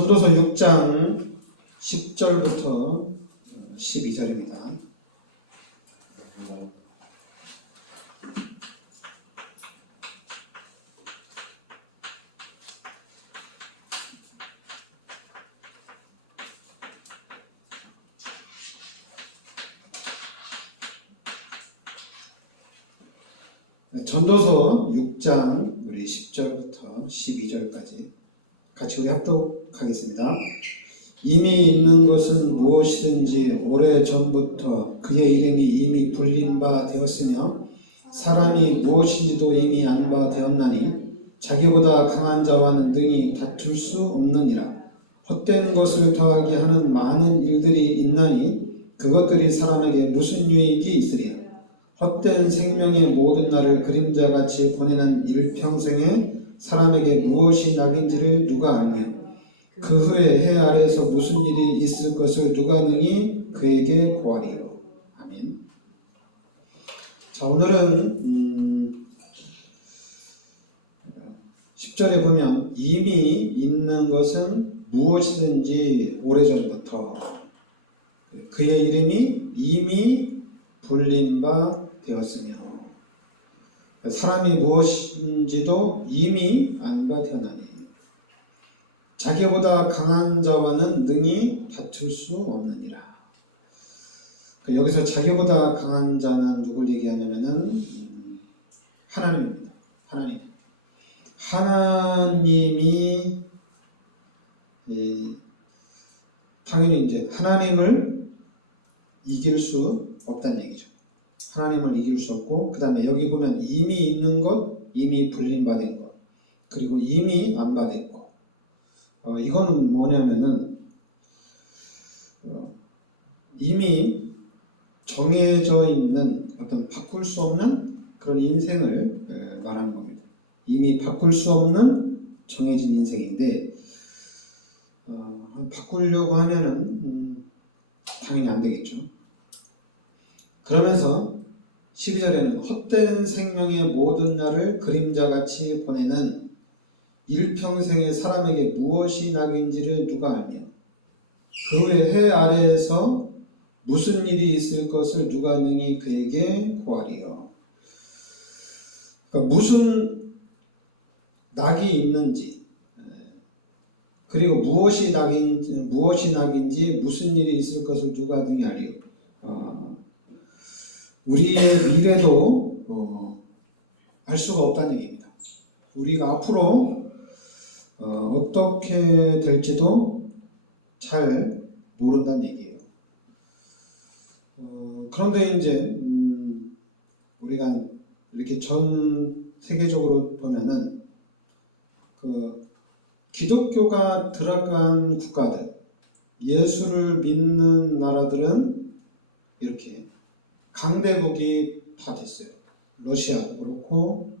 전도서 6장 10절부터 12절입니다. 전도서 6장 우리 10절부터 12절까지 같이 우리 합독하겠습니다. 이미 있는 것은 무엇이든지 오래전부터 그의 이름이 이미 불린 바 되었으며 사람이 무엇인지도 이미 안 바 되었나니 자기보다 강한 자와는 능히 다툴 수 없느니라. 헛된 것을 더하게 하는 많은 일들이 있나니 그것들이 사람에게 무슨 유익이 있으리요. 헛된 생명의 모든 날을 그림자같이 보내는 일평생에 사람에게 무엇이 낙인지를 누가 알며 그 후에 해 아래에서 무슨 일이 있을 것을 누가 능히 그에게 고하리요. 아멘. 자, 오늘은 10절에 보면 이미 있는 것은 무엇이든지 오래전부터 그의 이름이 이미 불린 바 되었으며 사람이 무엇인지도 이미 안 바 되었나니 자기보다 강한 자와는 능히 다툴 수 없느니라. 여기서 자기보다 강한 자는 누굴 얘기하냐면은 하나님입니다. 하나님이 당연히 이제 하나님을 이길 수 없다는 얘기죠. 하나님을 이길 수 없고, 그 다음에 여기 보면 이미 있는 것, 이미 불린 바 된 것, 그리고 이미 안 바 된 것. 이거는 뭐냐면은 이미 정해져 있는 어떤 바꿀 수 없는 그런 인생을 말하는 겁니다. 이미 바꿀 수 없는 정해진 인생인데 바꾸려고 하면은 당연히 안 되겠죠. 그러면서 12절에는 헛된 생명의 모든 날을 그림자같이 보내는 일평생의 사람에게 무엇이 낙인지를 누가 알며 그 후에 해 아래에서 무슨 일이 있을 것을 누가 능히 그에게 고하리요. 그러니까 무슨 낙이 있는지, 그리고 무엇이 낙인지 무슨 일이 있을 것을 누가 능히 알리요. 우리의 미래도 알 수가 없다는 얘기입니다. 우리가 앞으로 어떻게 될지도 잘 모른다는 얘기예요. 그런데 이제 우리가 이렇게 전 세계적으로 보면은 그 기독교가 들어간 국가들, 예수를 믿는 나라들은 이렇게 강대국이 다 됐어요. 러시아도 그렇고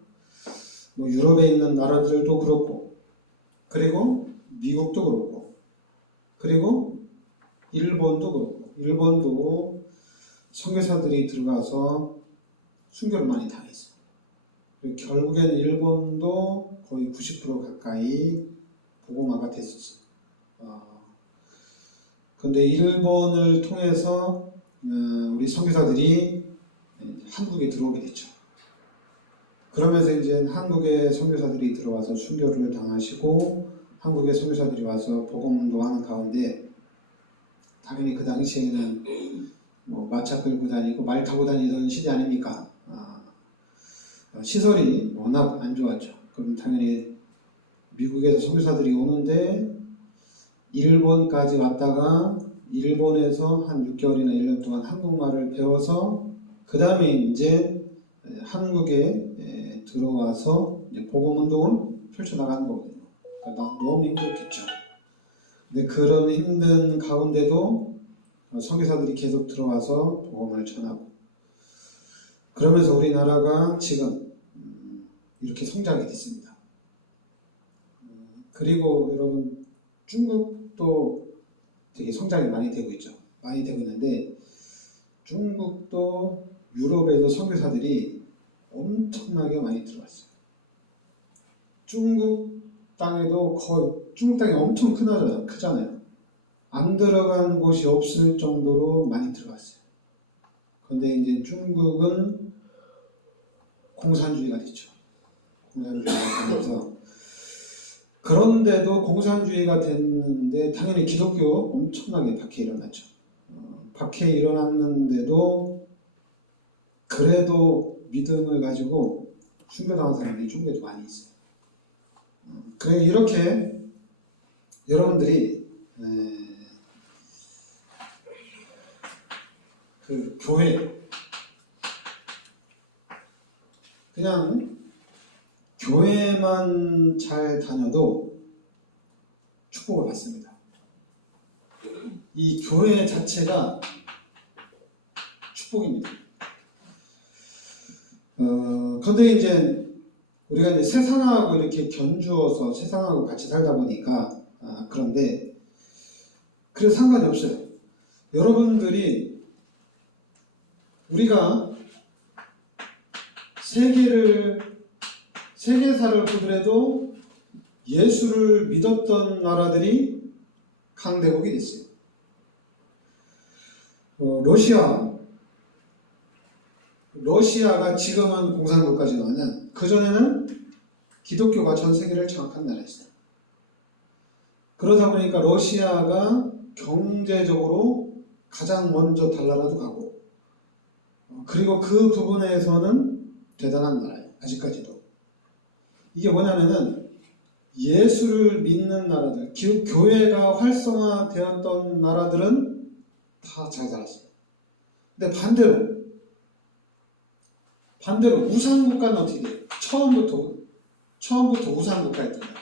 뭐 유럽에 있는 나라들도 그렇고, 그리고 미국도 그렇고, 그리고 일본도 그렇고, 일본도 선교사들이 들어가서 순교를 많이 당했어요. 결국엔 일본도 거의 90% 가까이 복음화가 됐었어요. 근데 일본을 통해서 우리 선교사들이 한국에 들어오게 됐죠. 그러면서 이제 한국의 선교사들이 들어와서 순교를 당하시고 한국의 선교사들이 와서 복음도 하는 가운데 당연히 그 당시에는 뭐 마차 끌고 다니고 말 타고 다니던 시대 아닙니까? 시설이 워낙 안 좋았죠. 그럼 당연히 미국에서 선교사들이 오는데 일본까지 왔다가 일본에서 한 6개월이나 1년 동안 한국말을 배워서 그 다음에 이제 한국에 들어와서 이제 복음운동을 펼쳐나가는 거거든요. 그러니까 너무 힘들었겠죠. 근데 그런 힘든 가운데도 선교사들이 계속 들어와서 복음을 전하고, 그러면서 우리나라가 지금 이렇게 성장이 됐습니다. 그리고 여러분 중국도 되게 성장이 많이 되고 있죠. 많이 되고 있는데 중국도 유럽에서 선교사들이 엄청나게 많이 들어왔어요. 중국 땅에도 거의 중국 땅이 엄청 크잖아요. 안 들어간 곳이 없을 정도로 많이 들어갔어요. 그런데 이제 중국은 공산주의가 됐죠. 공산주의가 되면서 그런데도 공산주의가 됐는데 당연히 기독교 엄청나게 박해 일어났죠. 박해 일어났는데도 그래도 믿음을 가지고 순교당한 사람들이 중국에도 많이 있어요. 그래 이렇게 여러분들이 그 교회 그냥 교회만 잘 다녀도 축복을 받습니다. 이 교회 자체가 축복입니다. 근데 이제 우리가 이제 세상하고 이렇게 견주어서 세상하고 같이 살다 보니까 그런데 그래도 상관이 없어요. 여러분들이 우리가 세계사를 보더라도 예수를 믿었던 나라들이 강대국이 됐어요. 러시아가 지금은 공산국가지만은 그전에는 기독교가 전 세계를 장악한 나라였어요. 그러다 보니까 러시아가 경제적으로 가장 먼저 달나라도 가고 그리고 그 부분에서는 대단한 나라예요. 아직까지도. 이게 뭐냐면은 예수를 믿는 나라들, 교회가 활성화되었던 나라들은 다 잘 살았어요. 근데 반대로 우상국가는 어떻게 돼요? 처음부터 우상국가였던 거예요.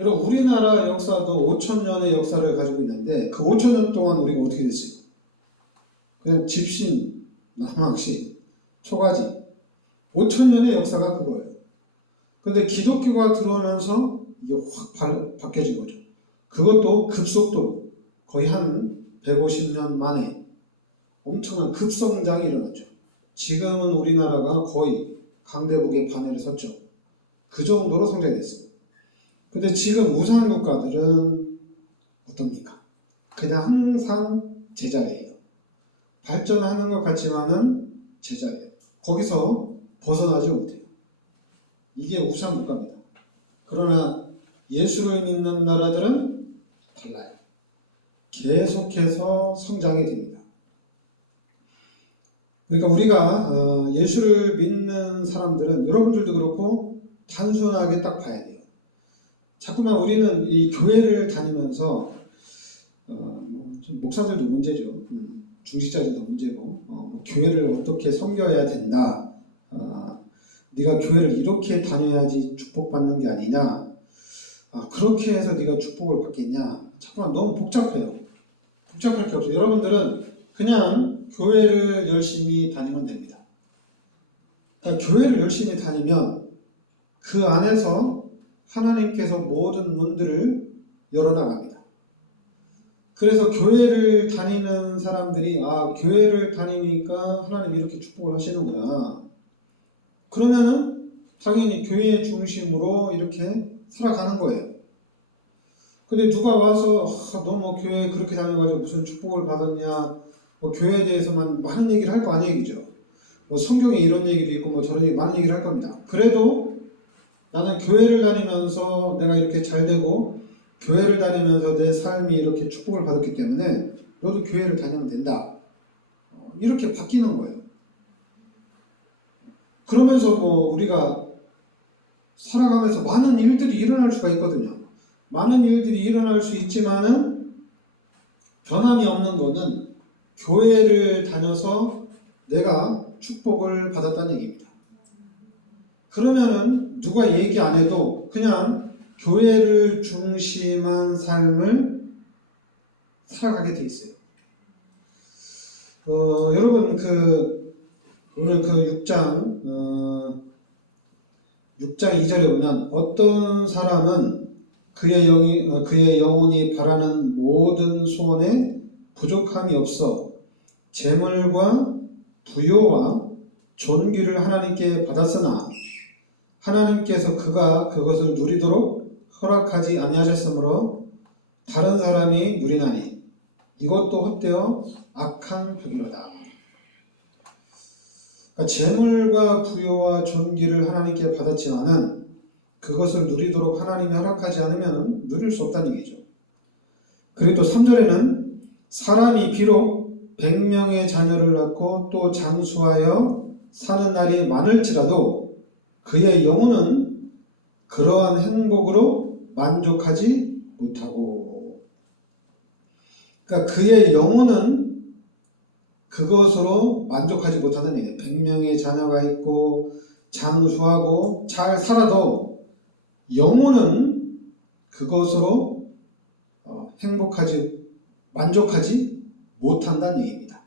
여러분 우리나라 역사도 5,000년의 역사를 가지고 있는데 그 5,000년 동안 우리가 어떻게 됐어요? 그냥 집신, 남학신, 초가지 5,000년의 역사가 그거예요. 근데 기독교가 들어오면서 이게 확 바뀌어진 거죠. 그것도 급속도로 거의 한 150년 만에 엄청난 급성장이 일어났죠. 지금은 우리나라가 거의 강대국의 반열에 섰죠. 그 정도로 성장이 됐어요. 근데 지금 우상국가들은 어떻습니까? 그냥 항상 제자리예요. 발전하는 것 같지만은 제자리예요. 거기서 벗어나지 못해요. 이게 우상국가입니다. 그러나 예수를 믿는 나라들은 달라요. 계속해서 성장이 됩니다. 그러니까 우리가 예수를 믿는 사람들은 여러분들도 그렇고 단순하게 딱 봐야 돼요. 자꾸만 우리는 이 교회를 다니면서 목사들도 문제죠. 중직자들도 문제고 교회를 어떻게 섬겨야 된다. 네가 교회를 이렇게 다녀야지 축복받는 게 아니냐. 그렇게 해서 네가 축복을 받겠냐. 자꾸만 너무 복잡해요. 복잡할 게 없어요. 여러분들은 그냥 교회를 열심히 다니면 됩니다. 그러니까 교회를 열심히 다니면 그 안에서 하나님께서 모든 문들을 열어나갑니다. 그래서 교회를 다니는 사람들이 교회를 다니니까 하나님 이렇게 축복을 하시는구나. 그러면은 당연히 교회 중심으로 이렇게 살아가는 거예요. 근데 누가 와서 너 뭐 교회 그렇게 다녀가지고 무슨 축복을 받았냐, 교회에 대해서만 많은 얘기를 할 거 아니에요, 그죠? 성경에 이런 얘기도 있고 저런 얘기 많은 얘기를 할 겁니다. 그래도 나는 교회를 다니면서 내가 이렇게 잘 되고 교회를 다니면서 내 삶이 이렇게 축복을 받았기 때문에 너도 교회를 다니면 된다. 이렇게 바뀌는 거예요. 그러면서 우리가 살아가면서 많은 일들이 일어날 수가 있거든요. 많은 일들이 일어날 수 있지만은 변함이 없는 거는 교회를 다녀서 내가 축복을 받았다는 얘기입니다. 그러면은 누가 얘기 안 해도 그냥 교회를 중심한 삶을 살아가게 돼 있어요. 여러분 오늘 6장 2절에 보면 어떤 사람은 그의 영혼이 바라는 모든 소원에 부족함이 없어 재물과 부요와 존귀를 하나님께 받았으나 하나님께서 그가 그것을 누리도록 허락하지 아니하셨으므로 다른 사람이 누리나니 이것도 헛되어 악한 벽이로다. 그러니까 재물과 부요와 존귀를 하나님께 받았지만은 그것을 누리도록 하나님이 허락하지 않으면 누릴 수 없다는 얘기죠. 그리고 또 3절에는 사람이 비록 100명의 자녀를 낳고 또 장수하여 사는 날이 많을지라도 그의 영혼은 그러한 행복으로 만족하지 못하고, 그러니까 그의 영혼은 그것으로 만족하지 못하는 얘기예요. 100명의 자녀가 있고 장수하고 잘 살아도 영혼은 그것으로 만족하지 못한다는 얘기입니다.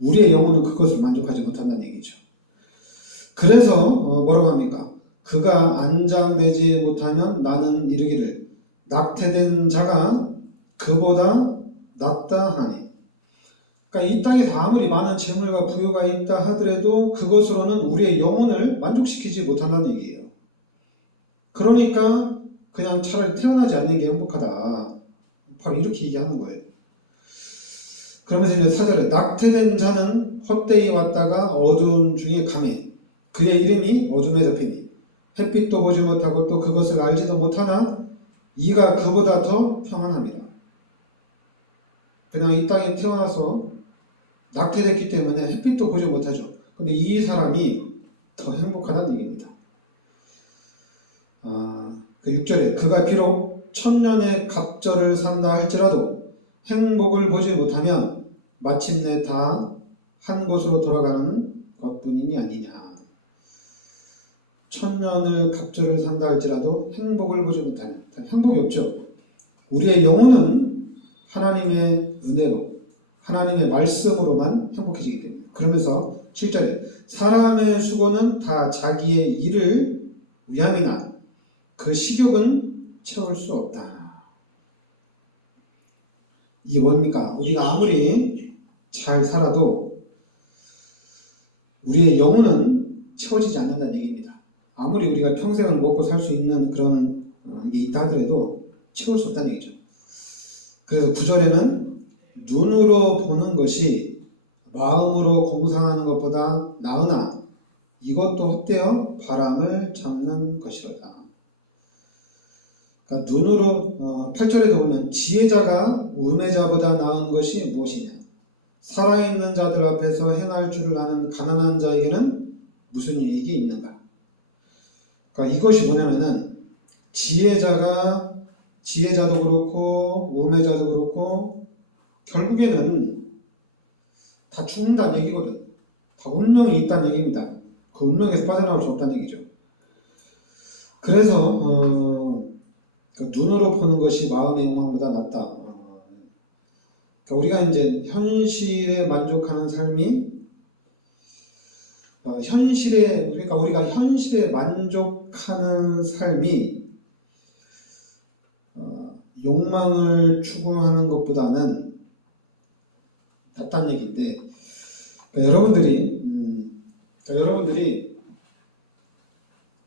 우리의 영혼은 그것을 만족하지 못한다는 얘기죠. 그래서 뭐라고 합니까? 그가 안장되지 못하면 나는 이르기를 낙태된 자가 그보다 낫다 하니. 그러니까 이 땅에서 아무리 많은 재물과 부유가 있다 하더라도 그것으로는 우리의 영혼을 만족시키지 못한다는 얘기예요. 그러니까 그냥 차라리 태어나지 않는 게 행복하다. 바로 이렇게 얘기하는 거예요. 그러면서 이제 4절에 낙태된 자는 헛되이 왔다가 어두운 중에 감해 그의 이름이 어둠에 잡히니 햇빛도 보지 못하고 또 그것을 알지도 못하나 이가 그보다 더 평안합니다. 그냥 이 땅에 태어나서 낙태됐기 때문에 햇빛도 보지 못하죠. 근데 이 사람이 더 행복하다는 얘기입니다. 그 6절에 그가 비록 천년의 갑절을 산다 할지라도 행복을 보지 못하면 마침내 다 한 곳으로 돌아가는 것뿐이니 아니냐. 천년을 갑절을 산다 할지라도 행복을 보지 못하면 행복이 없죠. 우리의 영혼은 하나님의 은혜로 하나님의 말씀으로만 행복해지기 때문에. 그러면서 7절에 사람의 수고는 다 자기의 일을 위함이나 그 식욕은 채울 수 없다. 이게 뭡니까? 우리가 아무리 잘 살아도 우리의 영혼은 채워지지 않는다는 얘기입니다. 아무리 우리가 평생을 먹고 살 수 있는 그런 게 있다 하더라도 채울 수 없다는 얘기죠. 그래서 9절에는 눈으로 보는 것이 마음으로 공상하는 것보다 나으나 이것도 헛되어 바람을 잡는 것이로다. 그러니까 눈으로 8절에도 보면 지혜자가 우매자보다 나은 것이 무엇이냐. 살아있는 자들 앞에서 행할 줄을 아는 가난한 자에게는 무슨 이익이 있는가. 그러니까 이것이 뭐냐면은 지혜자도 그렇고 우매자도 그렇고 결국에는 다 죽는다는 얘기거든. 다 운명이 있다는 얘기입니다. 그 운명에서 빠져나올 수 없다는 얘기죠. 그래서 그 눈으로 보는 것이 마음의 욕망보다 낫다. 그러니까 우리가 이제 현실에 만족하는 삶이 그러니까 우리가 현실에 만족하는 삶이 욕망을 추구하는 것보다는 낫다는 얘기인데, 그러니까 여러분들이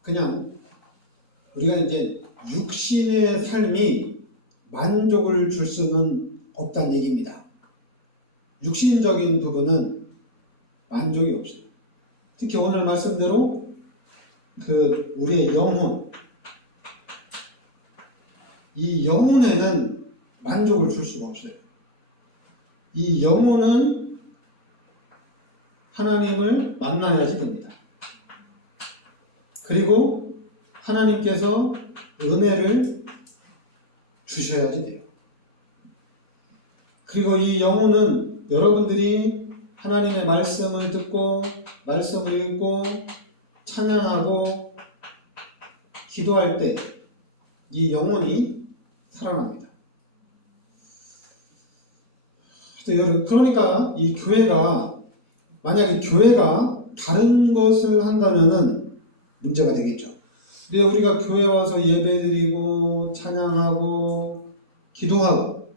그냥 우리가 이제 육신의 삶이 만족을 줄 수는 없다는 얘기입니다. 육신적인 부분은 만족이 없어요. 특히 오늘 말씀대로 우리의 영혼, 이 영혼에는 만족을 줄 수가 없어요. 이 영혼은 하나님을 만나야지 됩니다. 그리고 하나님께서 은혜를 주셔야지 돼요. 그리고 이 영혼은 여러분들이 하나님의 말씀을 듣고 말씀을 읽고 찬양하고 기도할 때 이 영혼이 살아납니다. 그러니까 이 교회가 만약에 교회가 다른 것을 한다면은 문제가 되겠죠. 근데 우리가 교회 와서 예배드리고 찬양하고 기도하고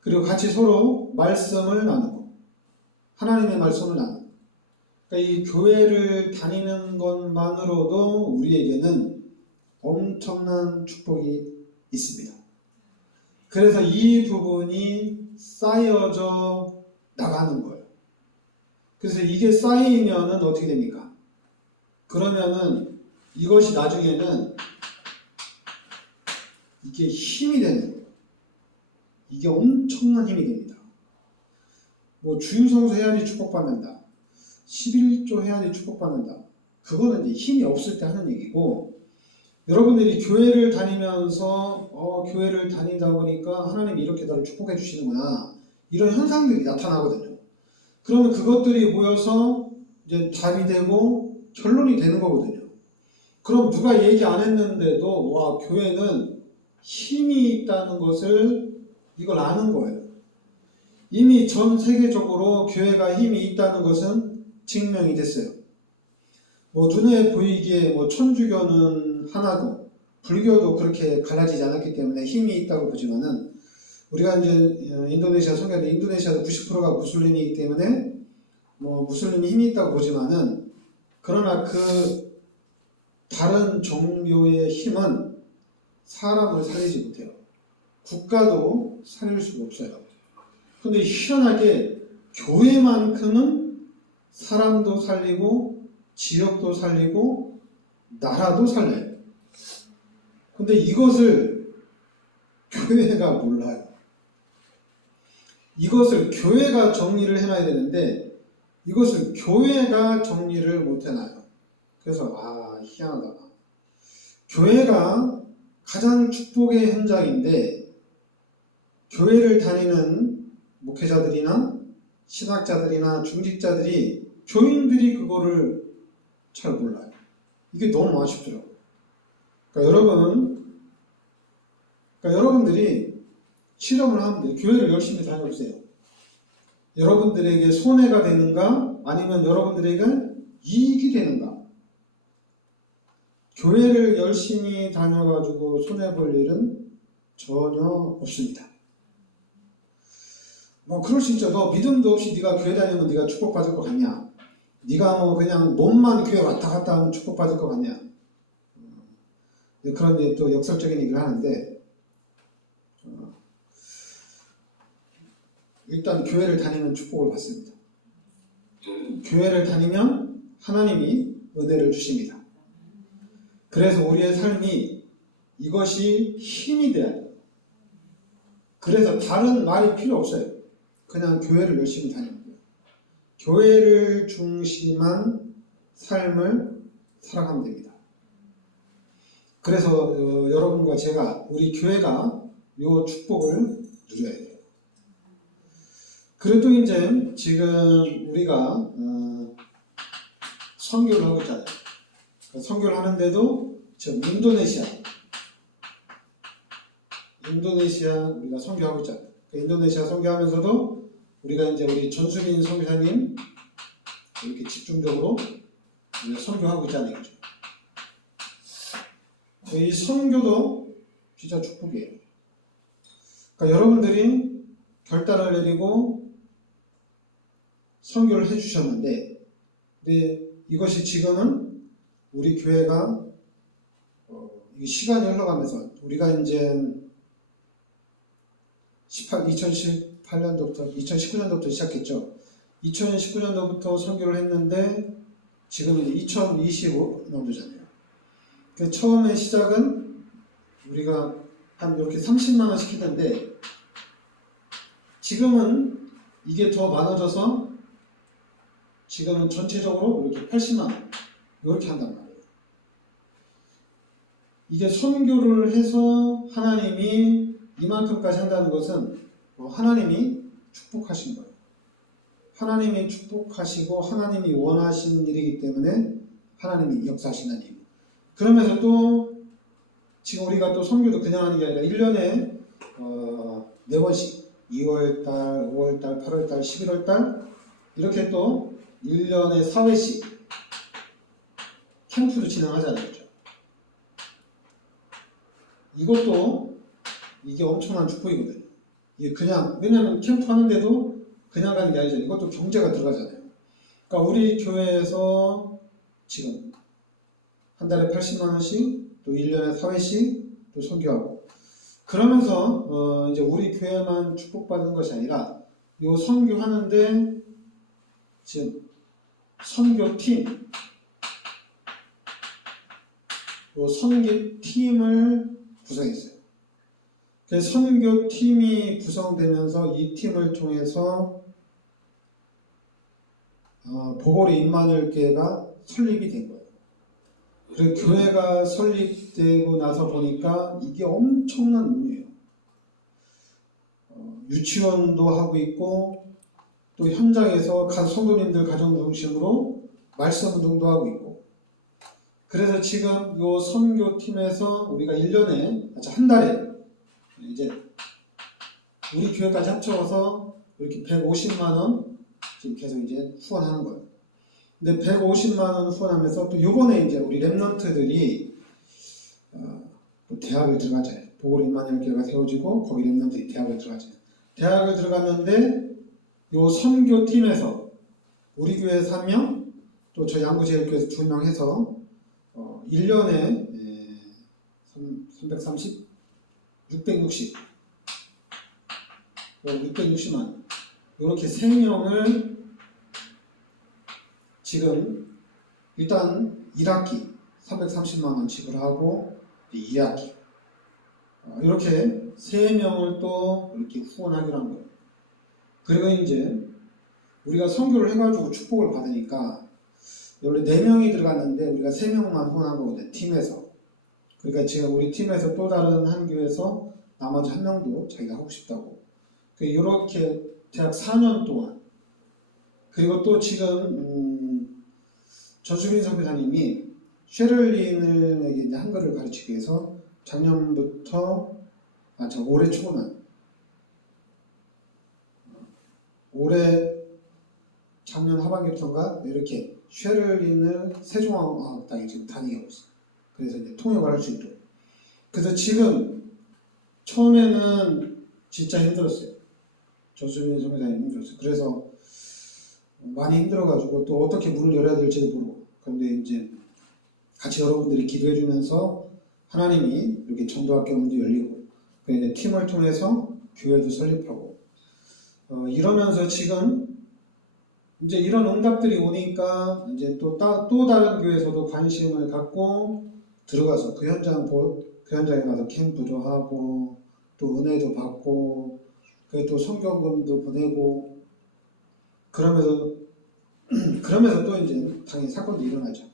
그리고 같이 서로 말씀을 나누고 하나님의 말씀을 나누고, 그러니까 이 교회를 다니는 것만으로도 우리에게는 엄청난 축복이 있습니다. 그래서 이 부분이 쌓여져 나가는 거예요. 그래서 이게 쌓이면은 어떻게 됩니까? 그러면은 이것이 나중에는 이게 힘이 되는 거예요. 이게 엄청난 힘이 됩니다. 뭐 주일성수 해야지 축복받는다. 11조 해야지 축복받는다. 그거는 이제 힘이 없을 때 하는 얘기고, 여러분들이 교회를 다니면서 교회를 다니다 보니까 하나님이 이렇게 나를 축복해 주시는구나, 이런 현상들이 나타나거든요. 그러면 그것들이 모여서 이제 답이 되고 결론이 되는 거거든요. 그럼 누가 얘기 안 했는데도 와, 교회는 힘이 있다는 것을 이걸 아는 거예요. 이미 전 세계적으로 교회가 힘이 있다는 것은 증명이 됐어요. 뭐 눈에 보이기에 뭐 천주교는 하나고 불교도 그렇게 갈라지지 않았기 때문에 힘이 있다고 보지만은, 우리가 이제 인도네시아 선교하는데 인도네시아도 90%가 무슬림이기 때문에 뭐 무슬림이 힘이 있다고 보지만은, 그러나 그 다른 종교의 힘은 사람을 살리지 못해요. 국가도 살릴 수가 없어요. 근데 희한하게 교회만큼은 사람도 살리고 지역도 살리고 나라도 살려요. 근데 이것을 교회가 몰라요. 이것을 교회가 정리를 해놔야 되는데 이것을 교회가 정리를 못 해놔요. 그래서 희한하다. 교회가 가장 축복의 현장인데 교회를 다니는 목회자들이나 신학자들이나 중직자들이, 교인들이 그거를 잘 몰라요. 이게 너무 아쉽더라고요. 그러니까 여러분들이 실험을 하면 돼요. 교회를 열심히 다녀보세요. 여러분들에게 손해가 되는가? 아니면 여러분들에게 이익이 되는가? 교회를 열심히 다녀가지고 손해볼 일은 전혀 없습니다. 뭐 그럴 수 있죠. 너 믿음도 없이 네가 교회 다니면 네가 축복받을 것 같냐? 네가 뭐 그냥 몸만 교회 왔다 갔다 하면 축복받을 것 같냐? 그런 이제 또 역설적인 얘기를 하는데, 일단 교회를 다니면 축복을 받습니다. 교회를 다니면 하나님이 은혜를 주십니다. 그래서 우리의 삶이 이것이 힘이 돼야 돼요. 그래서 다른 말이 필요 없어요. 그냥 교회를 열심히 다니는 거예요. 교회를 중심한 삶을 살아가면 됩니다. 그래서 여러분과 제가, 우리 교회가 이 축복을 누려야 돼요. 그래도 이제 지금 우리가 선교를 하고 있잖아요. 선교를 하는데도 지금 인도네시아 우리가 선교하고 있잖아요. 인도네시아 선교하면서도 우리가 이제 우리 전수민 선교사님 이렇게 집중적으로 선교하고 있잖아요. 그렇죠? 이 선교도 진짜 축복이에요. 그러니까 여러분들이 결단을 내리고 선교를 해주셨는데, 근데 이것이 지금은 우리 교회가 시간이 흘러가면서 우리가 이제 2019년도부터 시작했죠. 2019년도부터 선교를 했는데 지금은 2025년도잖아요. 처음에 시작은 우리가 한 이렇게 30만 원씩 했는데 지금은 이게 더 많아져서 지금은 전체적으로 이렇게 80만 원 이렇게 한단 말이에요. 이게 선교를 해서 하나님이 이만큼까지 한다는 것은 하나님이 축복하신 거예요. 하나님이 축복하시고 하나님이 원하시는 일이기 때문에 하나님이 역사하시는 일. 그러면서 또 지금 우리가 또 선교도 그냥 하는 게 아니라 1년에 4번씩 2월달, 5월달, 8월달, 11월달 이렇게 또 1년에 4회씩 캠프도 진행하잖아요. 그렇죠? 이것도 이게 엄청난 축복이거든요. 이게 그냥, 왜냐면 캠프 하는데도 그냥 가는 게 아니잖아요. 이것도 경제가 들어가잖아요. 그러니까 우리 교회에서 지금 한 달에 80만 원씩 또 1년에 4회씩 또 선교하고 그러면서 이제 우리 교회만 축복받는 것이 아니라 요 선교하는데 지금 선교팀 요 선교팀을 구성했어요. 그래서 선교팀이 구성되면서 이 팀을 통해서 보궐 임마누엘교회가 설립이 된 거예요. 그리고 교회가 설립되고 나서 보니까 이게 엄청난 운이에요. 유치원도 하고 있고 또 현장에서 성도님들 가정 중심으로 말씀 운동도 하고 있고 그래서 지금 요 선교팀에서 우리가 1년에 한 달에 이제 우리 교회까지 합쳐서 이렇게 150만 원 지금 계속 이제 후원하는 거예요. 근데 150만 원 후원하면서 또 요번에 이제 우리 랩런트들이 또 대학을 들어가잖아요. 보궐 임마누엘교회가 세워지고 거기 랩런트들이 대학을 들어가잖아요. 대학을 들어갔는데 요 선교팀에서 우리 교회에서 1명 또 저 양구제일교회에서 2명 해서 1년에 330, 660 660만 이렇게 3명을 지금 일단 1학기 330만원 지불하고 2학기 이렇게 3명을 또 이렇게 후원하기로 한 거예요. 그리고 이제 우리가 선교를 해가지고 축복을 받으니까 원래 4명이 들어갔는데 우리가 3명만 후원한 거거든요. 팀에서. 그러니까 지금 우리 팀에서 또 다른 한 교회에서 나머지 1명도 자기가 하고 싶다고. 이렇게 대학 4년 동안 그리고 또 지금 전수빈 선교사님이 쉐를린에게 이제 한글을 가르치기 위해서 작년부터 올해 초구나 올해 작년 하반기부터인가 이렇게 쉐를린을 세종화학당에 지금 다니게 있어요. 그래서 이제 통역을 할 수 있도록. 그래서 지금 처음에는 진짜 힘들었어요. 전수빈 선교사님 힘들었어요. 그래서 많이 힘들어가지고 또 어떻게 문을 열어야 될지도 모르고 그런데 이제 같이 여러분들이 기도해 주면서 하나님이 이렇게 전도학교 문도 열리고 이제 팀을 통해서 교회도 설립하고 이러면서 지금 이제 이런 응답들이 오니까 이제 또 다른 교회에서도 관심을 갖고 들어가서 그 현장에 가서 캠프도 하고 또 은혜도 받고 또 성경금도 보내고 그러면서 또 이제 당연히 사건도 일어나죠.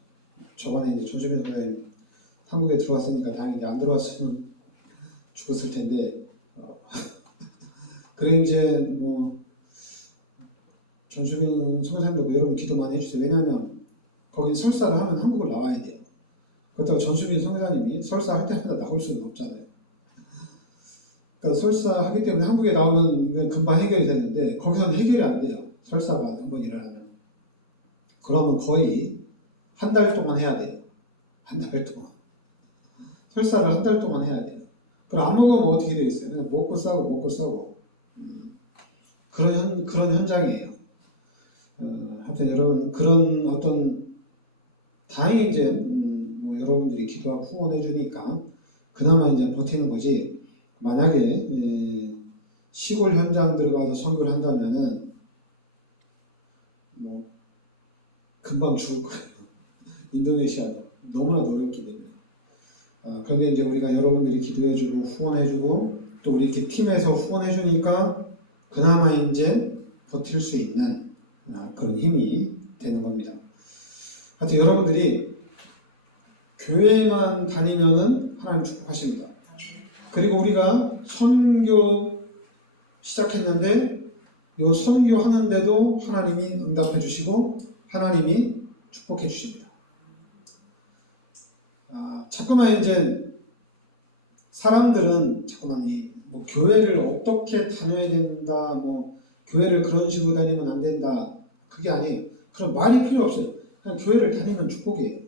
저번에 이제 조수빈 선생님 한국에 들어왔으니까 당연히 안 들어왔으면 죽었을 텐데 그래 이제 뭐 전수빈 선생님도 여러분 기도 많이 해주세요. 왜냐하면 거기 설사를 하면 한국을 나와야 돼요. 그렇다고 전수빈 선생님이 설사할 때마다 나올 수는 없잖아요. 그러니까 설사하기 때문에 한국에 나오면 금방 해결이 되는데 거기서는 해결이 안 돼요. 설사가 한번 일어나면. 그러면 거의 한 달 동안 해야 돼요. 한 달 동안. 설사를 한 달 동안 해야 돼요. 그럼 안 먹으면 어떻게 되겠어요? 그냥 먹고 싸고. 그런 현장이에요. 하여튼 여러분 그런 어떤 다행히 이제 뭐 여러분들이 기도하고 후원해 주니까 그나마 이제 버티는 거지. 만약에 시골 현장 들어가서 선교를 한다면은 뭐 금방 죽을 거예요. 인도네시아도 너무나도 어렵기 때문에. 그런데 이제 우리가 여러분들이 기도해주고 후원해주고 또 우리 이렇게 팀에서 후원해주니까 그나마 이제 버틸 수 있는 그런 힘이 되는 겁니다. 하여튼 여러분들이 교회만 다니면은 하나님 축복하십니다. 그리고 우리가 선교 시작했는데 이 선교하는데도 하나님이 응답해 주시고 하나님이 축복해 주십니다. 자꾸만 이제 사람들은 자꾸만 뭐 교회를 어떻게 다녀야 된다, 뭐 교회를 그런 식으로 다니면 안 된다, 그게 아니에요. 그런 말이 필요 없어요. 그냥 교회를 다니면 축복이에요.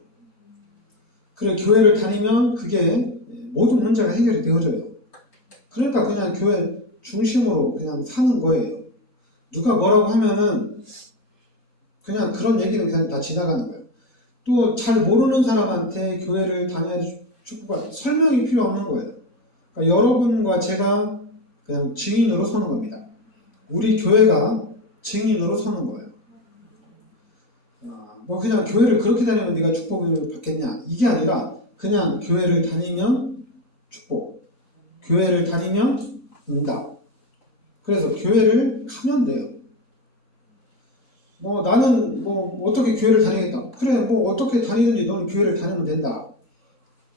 그래 교회를 다니면 그게 모든 문제가 해결이 되어져요. 그러니까 그냥 교회 중심으로 그냥 사는 거예요. 누가 뭐라고 하면은 그냥 그런 얘기는 그냥 다 지나가는 거예요. 또 잘 모르는 사람한테 교회를 축복받 설명이 필요 없는 거예요. 그러니까 여러분과 제가 그냥 증인으로 서는 겁니다. 우리 교회가 증인으로 서는 거예요. 뭐 그냥 교회를 그렇게 다니면 네가 축복을 받겠냐 이게 아니라 그냥 교회를 다니면 축복, 교회를 다니면 응답. 그래서 교회를 가면 돼요. 뭐 나는 뭐 어떻게 교회를 다니겠다. 그래 뭐 어떻게 다니든지 너는 교회를 다니면 된다.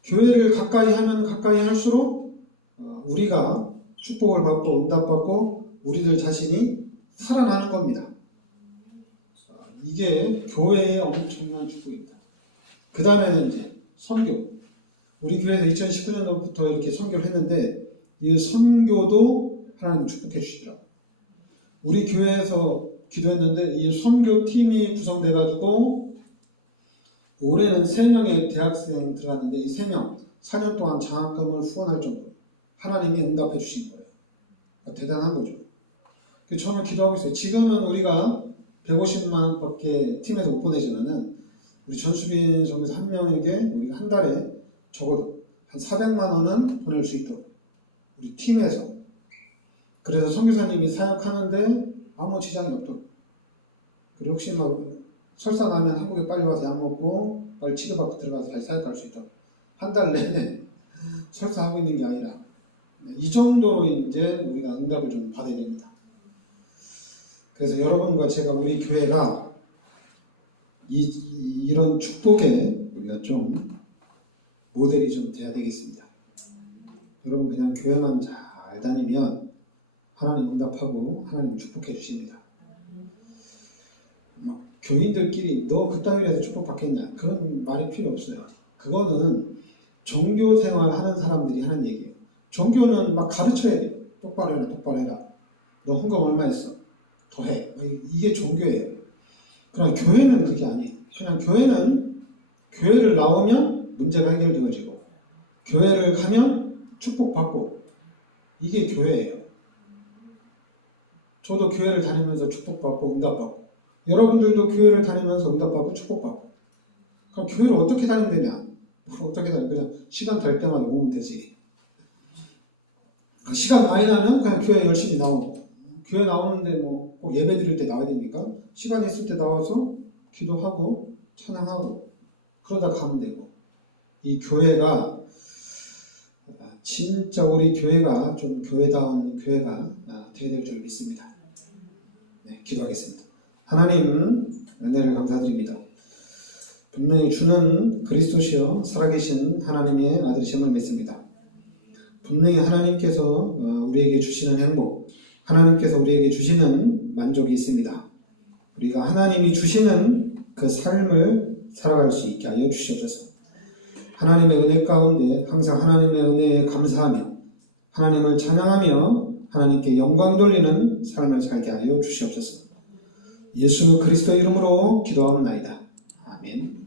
교회를 가까이 하면 가까이 할수록 우리가 축복을 받고 응답받고 우리들 자신이 살아나는 겁니다. 이게 교회의 엄청난 축복입니다. 그 다음에는 이제 선교. 우리 교회에서 2019년도부터 이렇게 선교를 했는데 이 선교도 하나님 축복해 주시더라고요. 우리 교회에서 기도했는데 이 선교팀이 구성돼가지고 올해는 3명의 대학생 들어갔는데 이 3명 4년 동안 장학금을 후원할 정도로 하나님이 응답해 주신 거예요. 대단한 거죠. 처음에 기도하고 있어요. 지금은 우리가 150만 원밖에 팀에서 못 보내지만은 우리 전수빈 정에서 한 명에게 우리가 한 달에 적어도 한 400만 원은 보낼 수 있도록 우리 팀에서. 그래서 선교사님이 사역하는데 아무 지장이 없도록. 그리고 혹시 막 설사 나면 한국에 빨리 와서 약 먹고 빨리 치료받고 들어가서 다시 사역할 수 있도록 한 달 내내 설사하고 있는 게 아니라 이 정도로 이제 우리가 응답을 좀 받아야 됩니다. 그래서 여러분과 제가 우리 교회가 이런 축복에 우리가 좀 모델이 좀 돼야 되겠습니다. 여러분 그냥 교회만 잘 다니면 하나님 응답하고 하나님 축복해 주십니다. 막 교인들끼리 너 그따위로 해서 축복받겠냐 그런 말이 필요 없어요. 그거는 종교 생활하는 사람들이 하는 얘기예요. 종교는 막 가르쳐야 돼요. 똑바로 해라 똑바로 해라. 너 헌금 얼마 했어? 더해. 이게 종교예요. 그러나 교회는 그게 아니에요. 그냥 교회는 교회를 나오면 문제가 해결되어지고 교회를 가면 축복받고 이게 교회예요. 저도 교회를 다니면서 축복받고 응답받고 여러분들도 교회를 다니면서 응답받고 축복받고 그럼 교회를 어떻게 다니면 되냐? 어떻게 다니면 그냥 시간 될 때마다 오면 되지. 시간 많이 나면 그냥 교회 열심히 나오고 교회 나오는데 뭐 꼭 예배 드릴 때 나와야 됩니까? 시간 있을 때 나와서 기도하고 찬양하고 그러다 가면 되고 이 교회가 진짜 우리 교회가 좀 교회다운 교회가 되어야 될 줄 믿습니다. 네, 기도하겠습니다. 하나님 은혜를 감사드립니다. 분명히 주는 그리스도시여 살아계신 하나님의 아들이심을 믿습니다. 분명히 하나님께서 우리에게 주시는 행복, 하나님께서 우리에게 주시는 만족이 있습니다. 우리가 하나님이 주시는 그 삶을 살아갈 수 있게 하여 주시옵소서. 하나님의 은혜 가운데 항상 하나님의 은혜에 감사하며 하나님을 찬양하며 하나님께 영광 돌리는 삶을 살게 하여 주시옵소서. 예수 그리스도 이름으로 기도하옵나이다. 아멘.